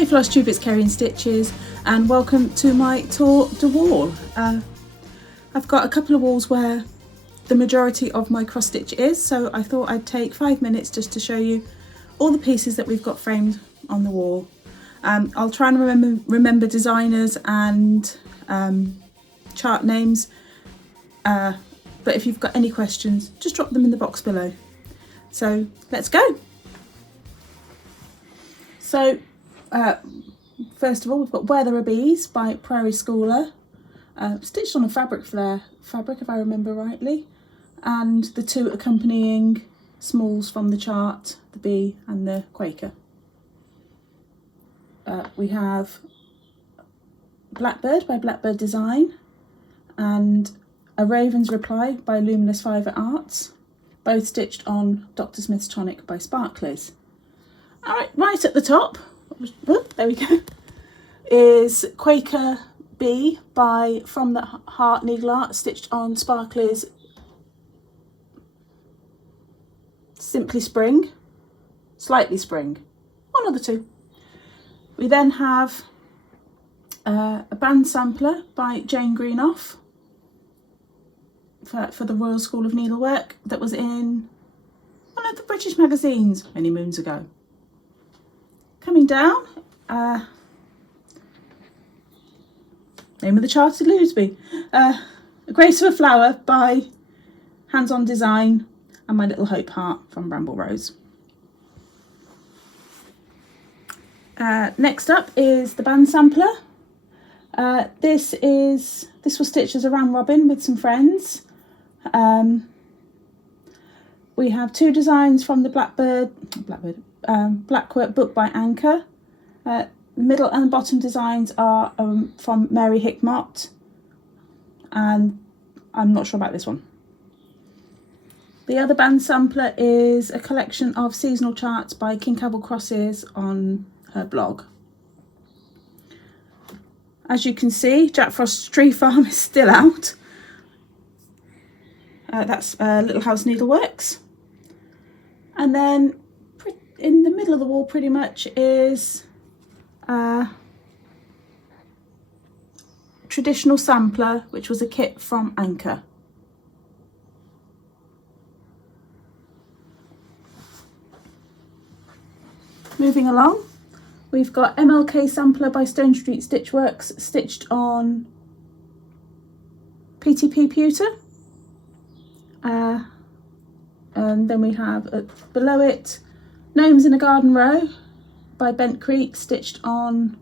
Hey Flosstube, it's Kerry in Stitches and welcome to my tour de wall. I've got a couple of walls where the majority of my cross stitch is, so I thought I'd take 5 minutes just to show you all the pieces that we've got framed on the wall. I'll try and remember designers and chart names, but if you've got any questions, just drop them in the box below. So let's go. So first of all, we've got Where There Are Bees by Prairie Schooler, stitched on a fabric flare fabric if I remember rightly, and the two accompanying smalls from the chart, the bee and the Quaker. We have Blackbird by Blackbird Design and A Raven's Reply by Luminous Fibre Arts, both stitched on Dr. Smith's Tonic by Sparklers. Alright, right at the top, there we go, is Quaker Bee by From the Heart Needle Art, stitched on Sparklers Simply Spring, Slightly Spring, one of the two. We then have a band sampler by Jane Greenough for the Royal School of Needlework that was in one of the British magazines many moons ago. Coming down, name of the chart eludes me, A Grace of a Flower by Hands On Design and My Little Hope Heart from Bramble Rose. Next up is the band sampler. This was stitched as a round robin with some friends. We have two designs from the Blackwork book by Anchor. The middle and bottom designs are from Mary Hickmott, and I'm not sure about this one. The other band sampler is a collection of seasonal charts by Kincavel Crosses on her blog. As you can see, Jack Frost's Tree Farm is still out. That's Little House Needleworks. And then in the middle of the wall pretty much is Traditional Sampler, which was a kit from Anchor. Moving along, we've got MLK Sampler by Stone Street Stitchworks, stitched on PTP Pewter. And then we have below it Gnomes in a Garden Row by Bent Creek, stitched on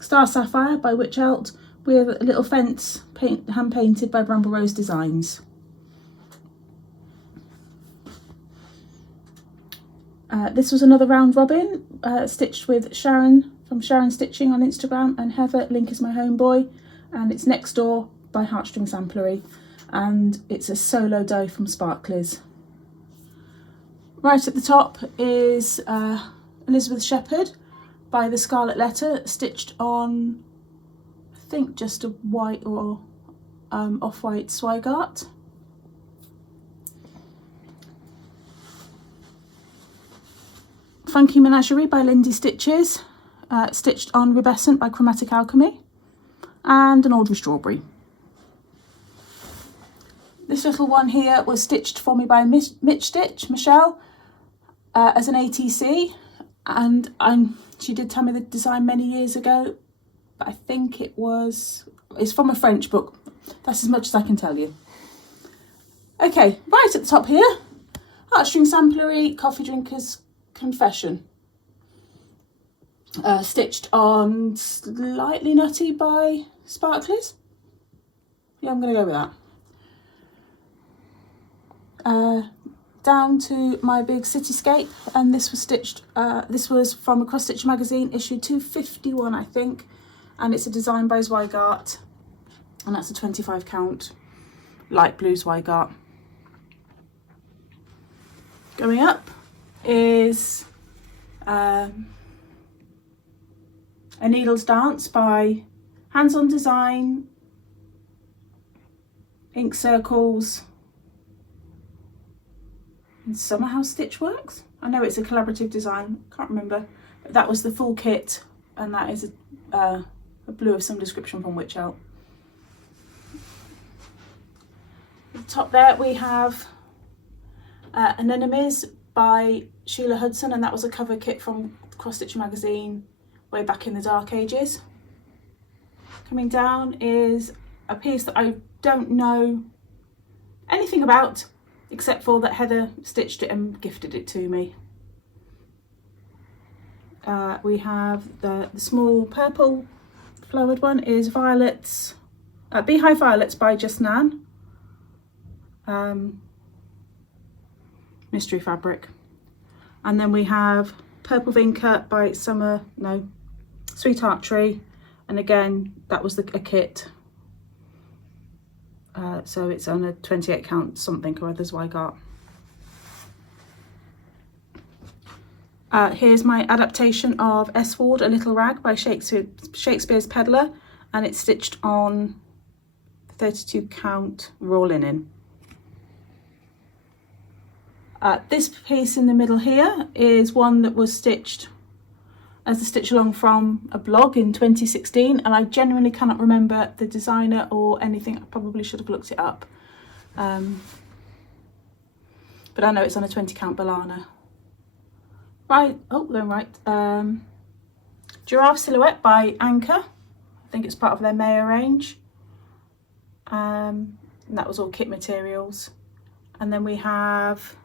Star Sapphire by Witchelt, with a little fence hand painted by Bramble Rose Designs. This was another round robin, stitched with Sharon from Sharon Stitching on Instagram, and Heather, link is my homeboy, and it's Next Door by Heartstring Samplery, and it's a solo die from Sparklers. Right at the top is Elizabeth Shepherd by The Scarlet Letter, stitched on, I think, just a white or off-white Swigart. Funky Menagerie by Lindy Stitches, stitched on Rubescent by Chromatic Alchemy, and an Audrey Strawberry. This little one here was stitched for me by Michelle, as an ATC, and she did tell me the design many years ago, but I think it's from a French book. That's as much as I can tell you. Okay, right at the top here, Heartstring Samplery Coffee Drinkers Confession, stitched on Slightly Nutty by Sparklers. Yeah, I'm going to go with that. Down to My Big Cityscape, and this was stitched, this was from a Cross Stitch magazine, issue 251 I think, and it's a design by Zweigart, and that's a 25 count light blue Zweigart. Going up is A Needle's Dance by Hands On Design, Ink Circles and Summerhouse Stitchworks. I know it's a collaborative design, can't remember. But that was the full kit, and that is a blue of some description from Witch Elf. At the top there we have Anemones by Sheila Hudson, and that was a cover kit from Cross Stitch magazine way back in the dark ages. Coming down is a piece that I don't know anything about, except for that Heather stitched it and gifted it to me. We have the small purple flowered one is Violets, Beehive Violets by Just Nan. Mystery fabric. And then we have Purple Vinca by Sweetheart Tree, and again that was a kit, so it's on a 28 count something or others I got. Here's my adaptation of Eswald, A Little Rag by Shakespeare's Peddler, and it's stitched on 32 count raw linen. This piece in the middle here is one that was stitched as a stitch along from a blog in 2016, and I genuinely cannot remember the designer or anything. I probably should have looked it up, but I know it's on a 20 count Balana. Giraffe Silhouette by Anchor. I think it's part of their Maya range, and that was all kit materials. And then we have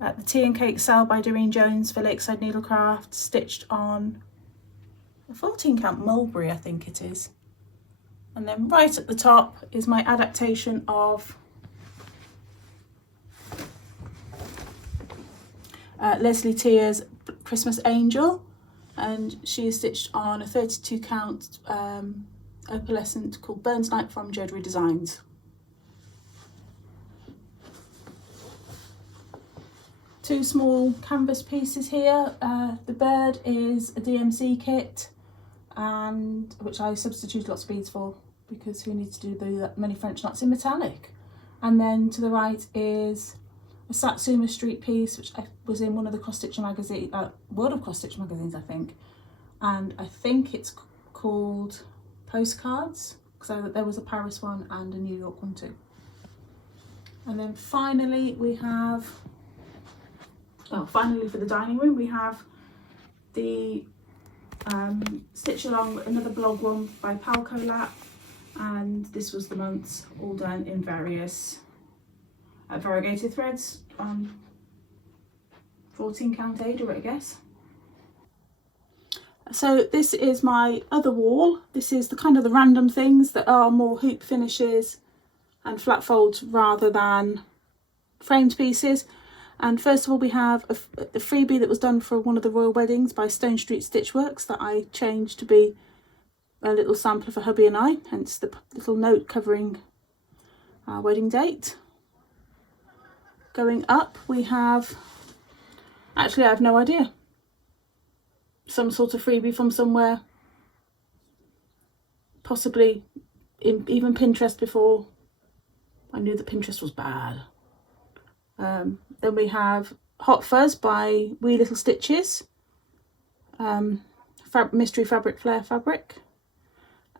the Tea and Cake Cell by Doreen Jones for Lakeside Needlecraft, stitched on a 14 count Mulberry, I think it is. And then right at the top is my adaptation of Leslie Tier's Christmas Angel, and she is stitched on a 32 count opalescent called Burns Night from Jodrey Designs. Two small canvas pieces here. The bird is a DMC kit, and which I substituted lots of beads for, because who needs to do that many French knots in metallic. And then to the right is a Satsuma Street piece, which was in one of the Cross Stitch magazine, World of Cross Stitch magazines, I think, and I think it's called Postcards. So there was a Paris one and a New York one too. And then finally we have, finally for the dining room, we have the Stitch Along, another blog one by Palco Lap, and this was the months, all done in various variegated threads on 14 count Aida, I guess. So this is my other wall. This is the kind of the random things that are more hoop finishes and flat folds rather than framed pieces. And first of all, we have the freebie that was done for one of the royal weddings by Stone Street Stitchworks that I changed to be a little sampler for hubby and I, hence the little note covering our wedding date. Going up, we have, actually I have no idea, some sort of freebie from somewhere, possibly even Pinterest before I knew that Pinterest was bad. Then we have Hot Fuzz by Wee Little Stitches, Mystery Fabric Flare fabric.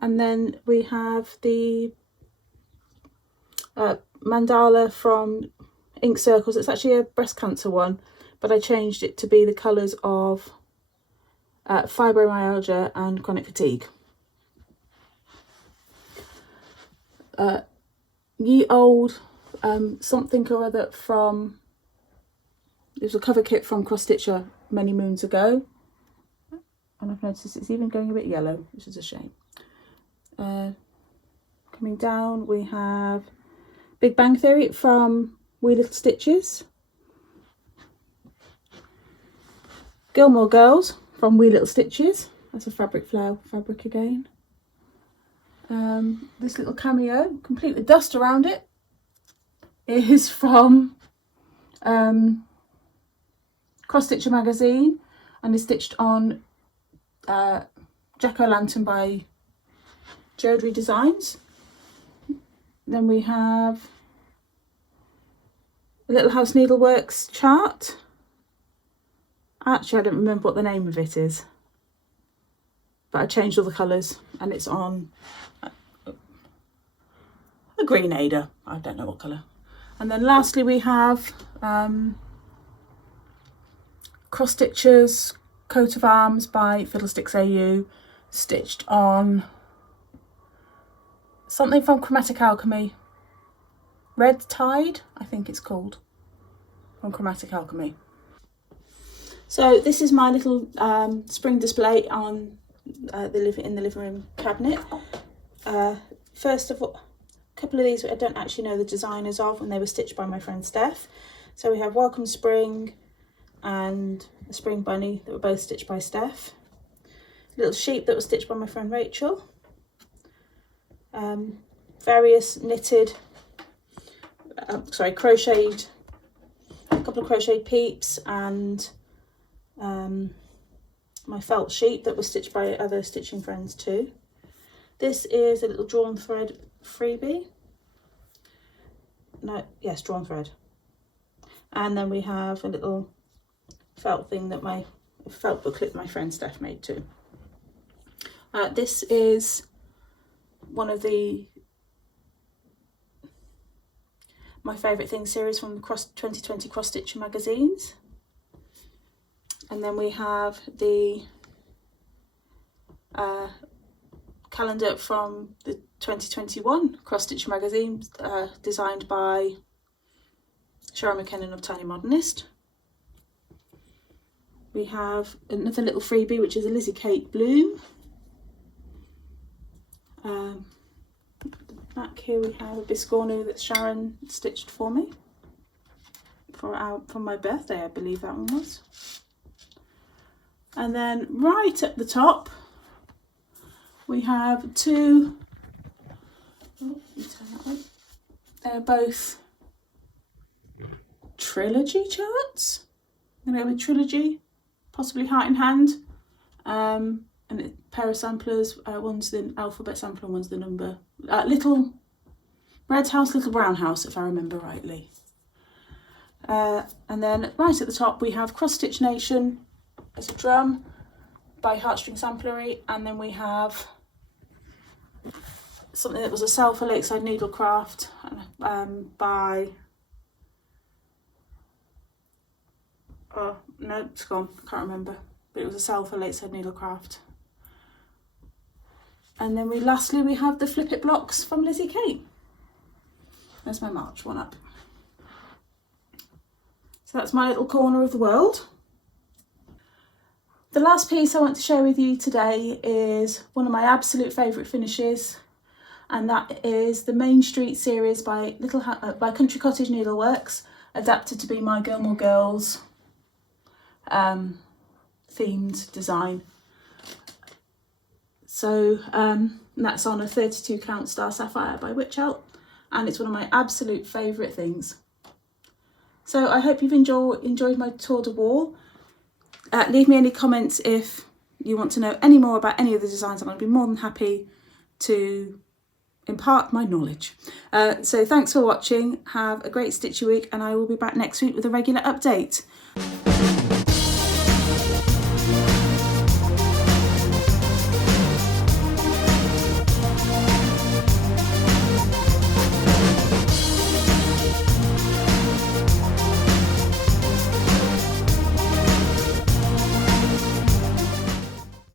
And then we have the mandala from Ink Circles. It's actually a breast cancer one, but I changed it to be the colours of fibromyalgia and chronic fatigue. Ye Old something or other from, it was a cover kit from Cross Stitcher many moons ago, and I've noticed it's even going a bit yellow, which is a shame. Coming down, we have Big Bang Theory from Wee Little Stitches, Gilmore Girls from Wee Little Stitches, that's a fabric flower fabric again. This little cameo, complete with dust around it, is from Cross Stitcher magazine and is stitched on Jack-o'-lantern by Jodrey Designs. Then we have a Little House Needleworks chart. Actually, I don't remember what the name of it is, but I changed all the colours and it's on a green Aida. I don't know what colour. And then lastly we have Cross Stitchers Coat of Arms by Fiddlesticks AU, stitched on something from Chromatic Alchemy. Red Tide, I think it's called, from Chromatic Alchemy. So this is my little spring display on in the living room cabinet. First of all, a couple of these I don't actually know the designers of, and they were stitched by my friend Steph. So we have Welcome Spring and a Spring Bunny that were both stitched by Steph. Little Sheep that was stitched by my friend Rachel. Various knitted, crocheted, a couple of crocheted peeps, and my felt sheep that was stitched by other stitching friends too. This is a little drawn thread freebie. No, yes, drawn thread. And then we have a little felt thing that felt booklet my friend Steph made too. This is one of my favourite things series from the 2020 Cross Stitch magazines. And then we have the calendar from the 2021 Cross Stitch magazine, designed by Sharon McKinnon of Tiny Modernist. We have another little freebie, which is a Lizzie Kate Bloom. Back here we have a Biscornu that Sharon stitched for me for my birthday, I believe that one was. And then right at the top we have two, oh, let me turn that way. They're both trilogy charts. I'm going to go with trilogy, possibly Heart in Hand, and a pair of samplers. One's the alphabet sampler and one's the number. Little Red House, Little Brown House, if I remember rightly. And then right at the top we have Cross Stitch Nation as a drum by Heartstring Samplery, and then we have something that was a sale for Lakeside Needlecraft by, oh no, it's gone, I can't remember, but it was a sale for Lakeside Needlecraft. And then lastly we have the Flip It blocks from Lizzie Kate. There's my March one up. So that's my little corner of the world. The last piece I want to share with you today is one of my absolute favourite finishes, and that is the Main Street series by Country Cottage Needleworks, adapted to be my Gilmore Girls themed design. So that's on a 32 count Star Sapphire by Witchelt, and it's one of my absolute favourite things. So I hope you've enjoyed my tour de wall. Leave me any comments if you want to know any more about any of the designs. I'm going to be more than happy to impart my knowledge. So thanks for watching. Have a great stitchy week, and I will be back next week with a regular update.